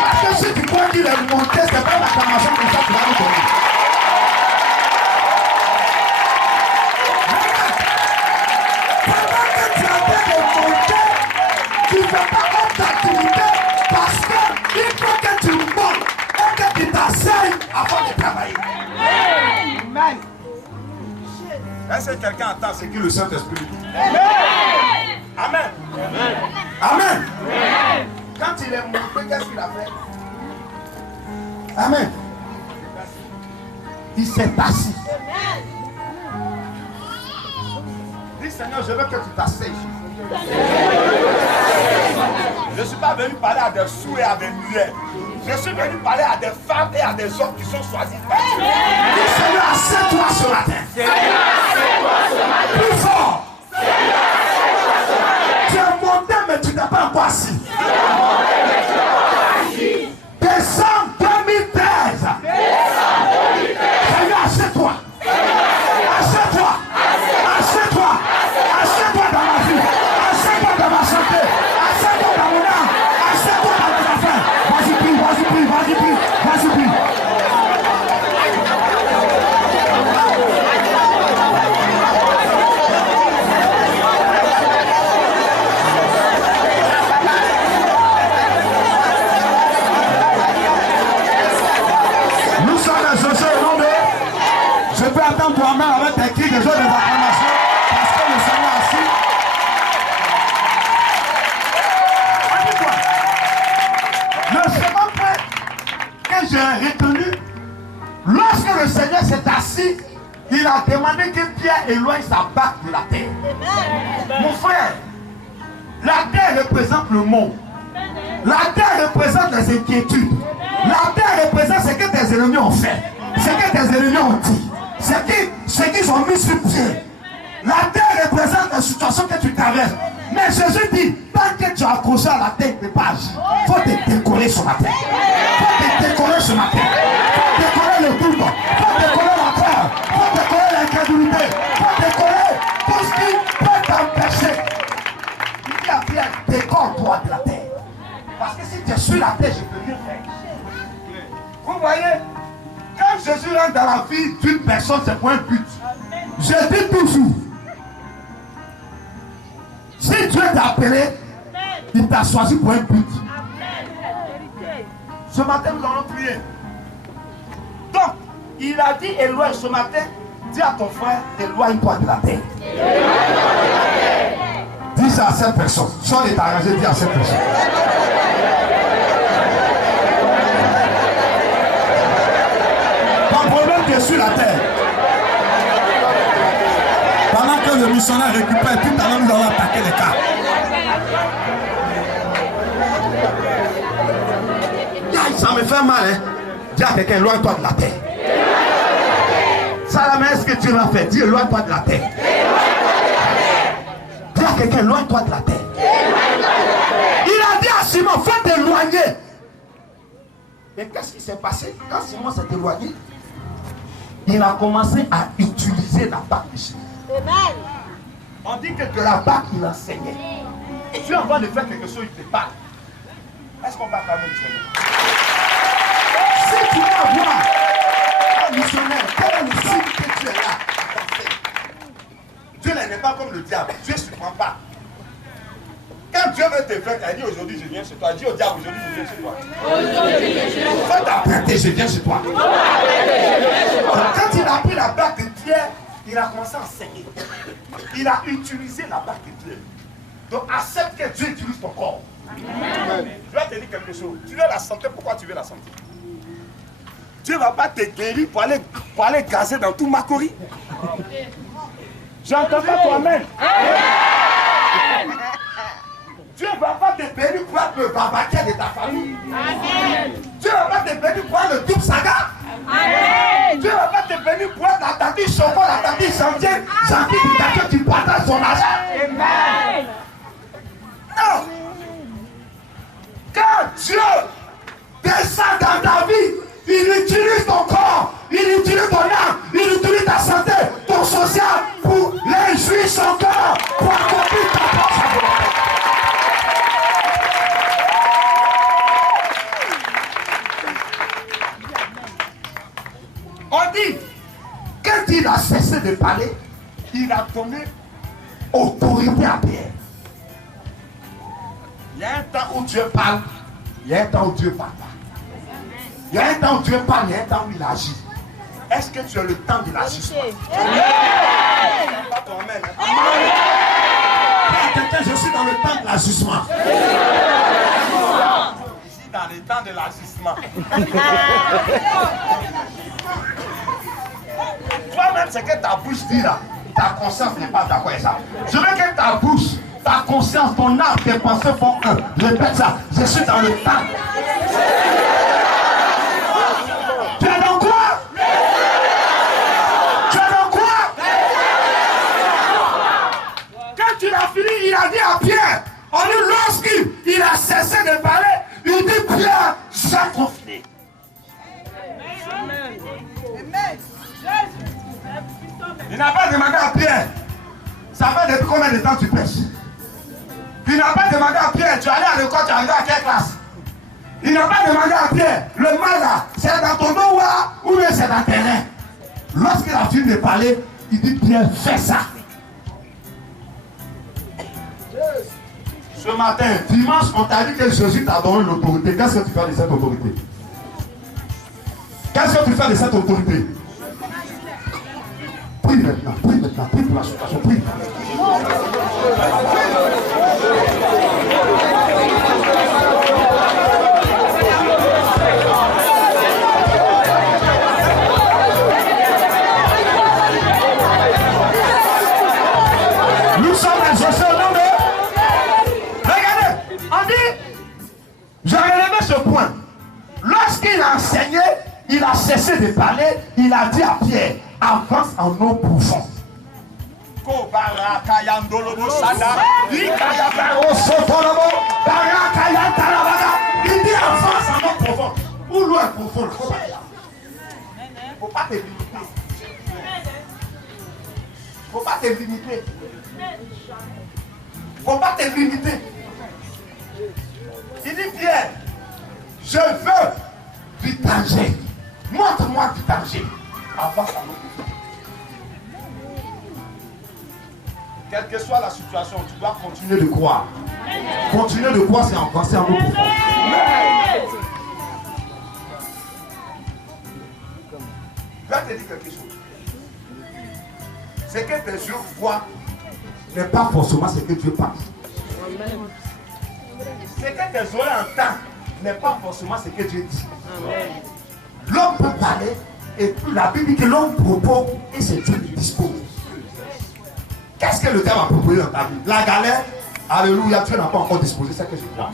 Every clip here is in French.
Parce que si tu crois qu'il est monté, c'est pas une acclamation comme ça que tu vas nous donner. Pendant que tu es en train de monter, tu ne fais pas autre activité parce qu'il faut que tu montes et que tu t'asseyes avant de travailler. Amen. Est-ce que quelqu'un entend ce que le Saint-Esprit dit? Amen. Amen. Quand il est monté, qu'est-ce qu'il a fait? Amen. Il s'est assis. Dis Seigneur, je veux que tu t'asseyes. Je ne suis pas venu parler à des sourds et à des muets. Je suis venu parler à des femmes et à des hommes qui sont choisis par Dieu. Dis Seigneur, assieds-toi ce matin. Plus fort. Tu es monté mais tu n'es pas encore assis. Décembre 2013. Seigneur, assieds-toi. Assieds-toi. Assieds-toi. Assieds-toi dans ma vie. Assieds-toi dans ma santé. Assieds-toi dans mon âme. Assieds-toi dans mes affaires. Vas-y, prie, vas-y, prie, vas-y, prie, vas-y, prie. Nous sommes les Josué et non mais je peux attendre toi-même avec tes cris des autres des acclamations parce que le Seigneur est assis. Le second point que j'ai retenu, lorsque le Seigneur s'est assis, il a demandé que Pierre éloigne sa barque de la terre. Mon frère, la terre représente le monde. La terre représente les inquiétudes. La terre représente ce que tes ennemis ont fait, ce que tes ennemis ont dit, ce qu'ils ont mis sur pied. La terre représente la situation que tu traverses. Mais Jésus dit, tant que tu es accroché à la terre, tu ne peux pas agir. Il faut te décoller ce matin. Il faut te décoller ce matin. Il faut décoller le doute. Il faut décoller la peur. Il faut décoller l'incrédulité. Il faut décoller tout ce qui peut t'empêcher. Il dit à Pierre, décolle-toi de la terre. Parce que si tu es sur la terre, je ne peux rien faire. Vous voyez, quand Jésus rentre dans la vie d'une personne, c'est pour un but. Je dis toujours, si Dieu t'a appelé, il t'a choisi pour un but. Ce matin, nous allons prier. Donc, il a dit éloigne ce matin, dis à ton frère, éloigne-toi de la terre. Dis ça à cette personne. Soit est arrangé, dis à cette personne. Ton problème, tu es sur la terre. Pendant que le missionnaire récupère, tout à l'heure nous allons attaquer les cas. Ça me fait mal, hein. Dis à quelqu'un, éloigne-toi de la terre. Ça, la main, est-ce que tu l'as fait? Dis, éloigne-toi de la terre. Dis à quelqu'un, éloigne-toi de la terre. Il a dit à Simon, faut t'éloigner. Et qu'est-ce qui s'est passé? Quand Simon s'est éloigné, il a commencé à utiliser la barque de Jésus. On dit que de la barque, il enseignait. Tu es en train de faire quelque chose, il te parle. Est-ce qu'on va parler du Seigneur? Si tu veux avoir un missionnaire, quel est le signe que tu es là? Dieu n'est pas comme le diable. Dieu ne se prend pas. Quand Dieu veut te faire, il dit aujourd'hui je viens chez toi. Dis au diable aujourd'hui je viens chez toi. Faut t'apprêter, je viens chez toi. Quand il a pris la barque de Pierre, il a commencé à enseigner. Il a utilisé la barque de Pierre. Donc accepte que Dieu utilise ton corps. Je vais te dire quelque chose. Tu veux la santé, pourquoi tu veux la santé? Dieu ne va pas te guérir pour aller gazer dans tout Makori. J'entends pas toi-même. Dieu ne va pas te bénir pour être le babaquet de ta famille. Amen. Dieu ne va pas te bénir pour être le double saga. Amen. Dieu ne va pas te bénir pour être la tati chocolat, la tati janvier, que tu partages son argent. Amen. Non. Quand Dieu descend dans ta vie, il utilise ton corps, il utilise ton âme, il utilise ta santé, ton social pour l'injuire son cœur, pour accomplir ta propre volonté. parler, il a donné autorité à Pierre. Il y a un temps où Dieu parle, il y a un temps où Dieu ne parle pas. Il y a un temps où Dieu parle, il y a un temps où il agit. Est-ce que tu as le temps de l'agissement? Je suis dans le temps de l'agissement. Ici, dans le temps de l'agissement. Toi-même, c'est que ta bouche dit là, ta conscience n'est pas d'accord avec ça. Je veux que ta bouche, ta conscience, ton âme, tes pensées font un. Je répète ça, je suis dans le temps. Tu es dans quoi? Tu es dans quoi? Quand tu l'as fini, il a dit à Pierre, lorsqu'il a cessé de parler, il dit Pierre, j'ai confié. Il n'a pas demandé à Pierre, ça fait depuis combien de temps tu pêches? Il n'a pas demandé à Pierre, tu es allé à l'école, tu es arrivé à quelle classe? Il n'a pas demandé à Pierre, le mal là, c'est dans ton dos ou bien c'est dans tes reins? Lorsqu'il a fini de parler, il dit Pierre, fais ça. Ce matin, dimanche, on t'a dit que Jésus t'a donné l'autorité. Qu'est-ce que tu fais de cette autorité? Qu'est-ce que tu fais de cette autorité? Prie maintenant, prie pour la situation, prie. Nous sommes exaucés au nom de... Regardez, on dit, j'ai relevé ce point. Lorsqu'il a enseigné, il a cessé de parler, il a dit à Pierre, avance en eau profonde. Il dit avance en eau profonde. Où l'eau est profonde, il ne faut pas te limiter. Il ne faut pas te limiter. Il ne faut pas te limiter. Il dit Pierre, je veux du danger. Montre-moi du danger. Avance en eau profonde. Quelle que soit la situation, tu dois continuer de croire. Continuer de croire, c'est avancer en eau profonde. Je vais te dire quelque chose. Ce que tes yeux voient n'est pas forcément ce que Dieu pense. Ce que tes oreilles entendent n'est pas forcément ce que Dieu dit. L'homme peut parler et puis la Bible dit que l'homme propose et c'est Dieu qui dispose. Qu'est-ce que le diable a proposé dans ta vie? La galère, alléluia, Dieu n'a pas encore disposé, c'est ce que je crois.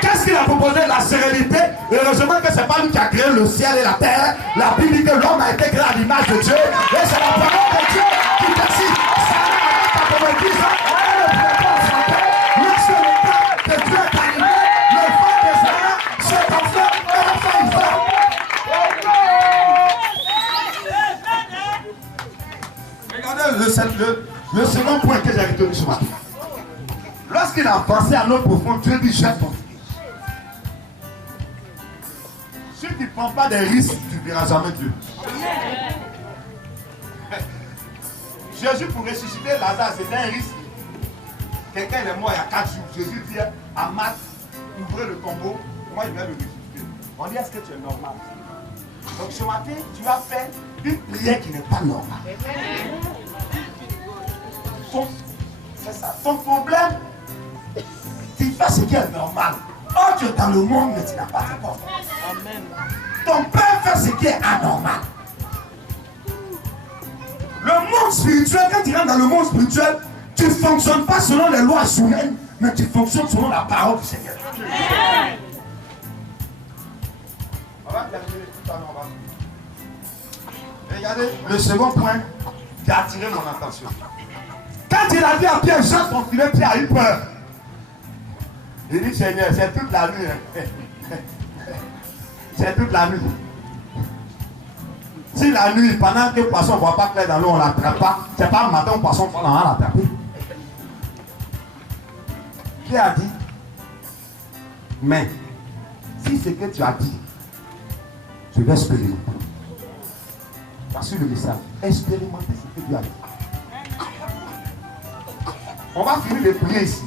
Qu'est-ce qu'il a proposé? La sérénité. Heureusement que ce n'est pas lui qui a créé le ciel et la terre. La Bible dit que l'homme a été créé à l'image de Dieu. Et c'est la parole de Dieu qui décide. Sarah a 90 ans, elle ne pouvait pas enfanter. Lorsque le temps de Dieu est arrivé, le vent de Sarah s'est enflé et a fait une femme. Regardez le second point que j'ai retenu ce matin. Lorsqu'il a pensé à l'eau profonde, Dieu dit jette ton fils. Si tu ne prends pas des risques, tu ne verras jamais Dieu. Jésus, pour ressusciter Lazare, c'était un risque. Quelqu'un est mort il y a 4 jours. Jésus dit à Marthe, ouvrez le tombeau, moi je vais le ressusciter. On dit, est-ce que tu es normal? Donc ce matin, tu as fait une prière qui n'est pas normale. C'est ça. Ton problème, tu fais ce qui est normal. Oh, tu es dans le monde, mais tu n'as pas de porte. Amen. Ton père fait ce qui est anormal. Le monde spirituel, quand tu rentres dans le monde spirituel, tu ne fonctionnes pas selon les lois humaines, mais tu fonctionnes selon la parole du Seigneur. Amen. On va terminer tout à l'heure. Regardez, le second point qui a attiré mon attention. Quand il a dit à Pierre, Jean, ton filet, Pierre a eu peur. Il dit, Seigneur, c'est toute la nuit. C'est toute la nuit. Si la nuit, pendant que le poisson ne voit pas clair dans l'eau, on ne l'attrape pas, c'est pas le matin, le poisson va l'attraper. Pierre a dit, mais si c'est ce que tu as dit, je vais expérimenter. Voici le message. Expérimentez ce que Dieu a dit. On va finir de prier ici.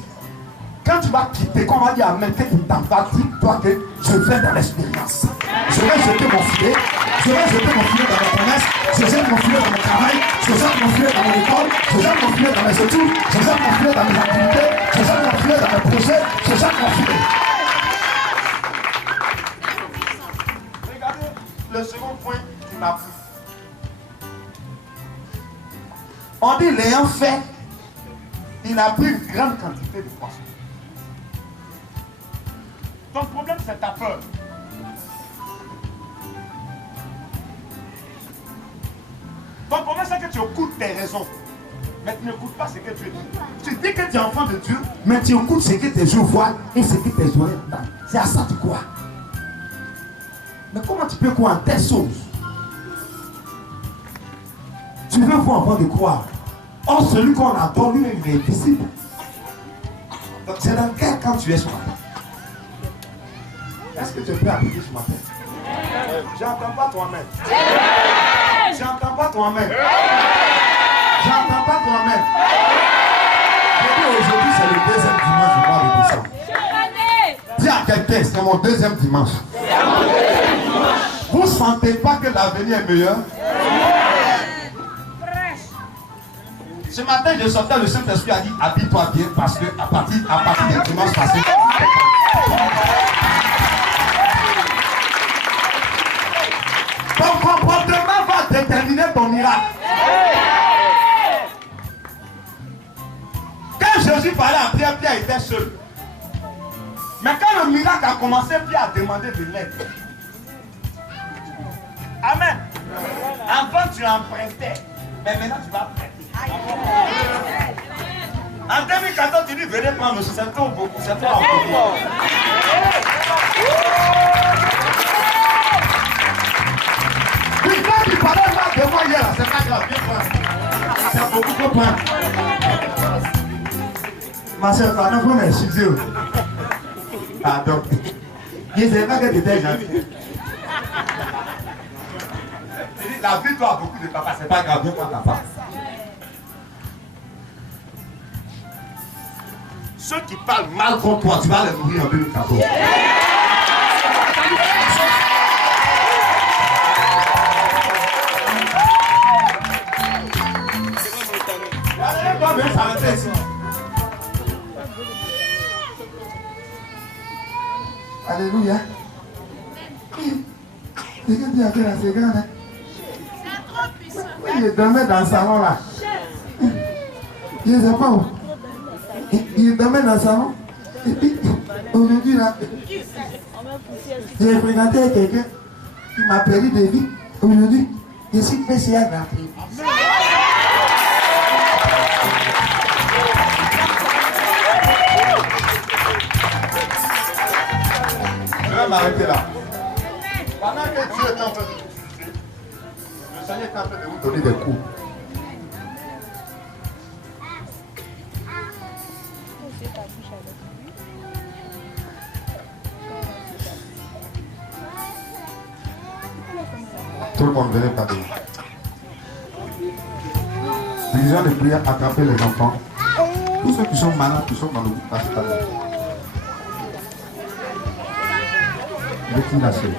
Quand tu vas quitter, quand on va dire Amen, que tu t'en vas, dis-toi que je vais dans l'expérience. Je vais jeter mon filet. Je vais jeter mon filet dans ma promesse. Je jette mon filet dans mon travail. Je jette mon filet dans mon école. Je jette mon filet dans mes études. Je jette mon filet dans mes activités. Je jette mon filet dans mes projets. Je jette mon filet. Regardez le second point qui m'a plu. On dit l'ayant fait, il a pris une grande quantité de poissons. Ton problème, c'est ta peur. Ton problème, c'est que tu écoutes tes raisons. Mais tu n'écoutes pas ce que tu dis. Tu dis que tu es enfant de Dieu, mais tu écoutes ce que tes yeux voient et ce que tes oreilles entendent. C'est à ça que tu crois. Mais comment tu peux croire en telle chose? Tu veux voir avant de croire. Or, celui qu'on adore, lui-même, il est invisible. Donc, c'est dans quel camp tu es ce matin? Est-ce que tu es prêt à prier ce matin? J'entends pas toi-même. J'entends pas toi-même. J'entends pas toi-même. Aujourd'hui, c'est le deuxième dimanche du mois de décembre. Dis à quelqu'un, c'est mon deuxième dimanche. Vous ne sentez pas que l'avenir est meilleur? Ce matin, je sortais, le Saint-Esprit a dit habille-toi bien parce que à partir du dimanche passé, ton comportement va déterminer ton miracle. Quand Jésus parlait à Pierre, Pierre était seul. Mais quand le miracle a commencé, Pierre a demandé de l'aide. Amen. Avant tu empruntais, mais maintenant tu vas prêter. En 2014, tu dis venez prendre aussi, c'est trop beaucoup, c'est trop beaucoup. Oui, quand tu parlais de moi hier, c'est pas grave, viens prendre. C'est beaucoup pour prendre. Ma soeur, pardon, vous m'excusez. Pardon. Je ne sais pas que tu étais gentil. La vie, toi, a beaucoup de papa, c'est pas grave, viens prendre papa. Ceux qui parlent mal contre toi, tu vas les mourir en 2014. Allez-toi même s'arrêter ici. Alléluia. C'est que tu as fait là, c'est grand, hein? C'est trop puissant. Il dormait dans le salon là. Je ne sais pas où. Il dormait dans le salon. Et puis, aujourd'hui là, j'ai fréquenté quelqu'un qui m'a perdu de vie. Aujourd'hui, je suis PCA gratuit. Je vais m'arrêter là. Pendant que Dieu est en train de vous toucher, le Seigneur est en train de vous donner des coups. Tout le monde venait parler. Division de prière, attraper les enfants. Tous ceux qui sont malades, qui sont dans le groupe, passez par là. Laissez la seule.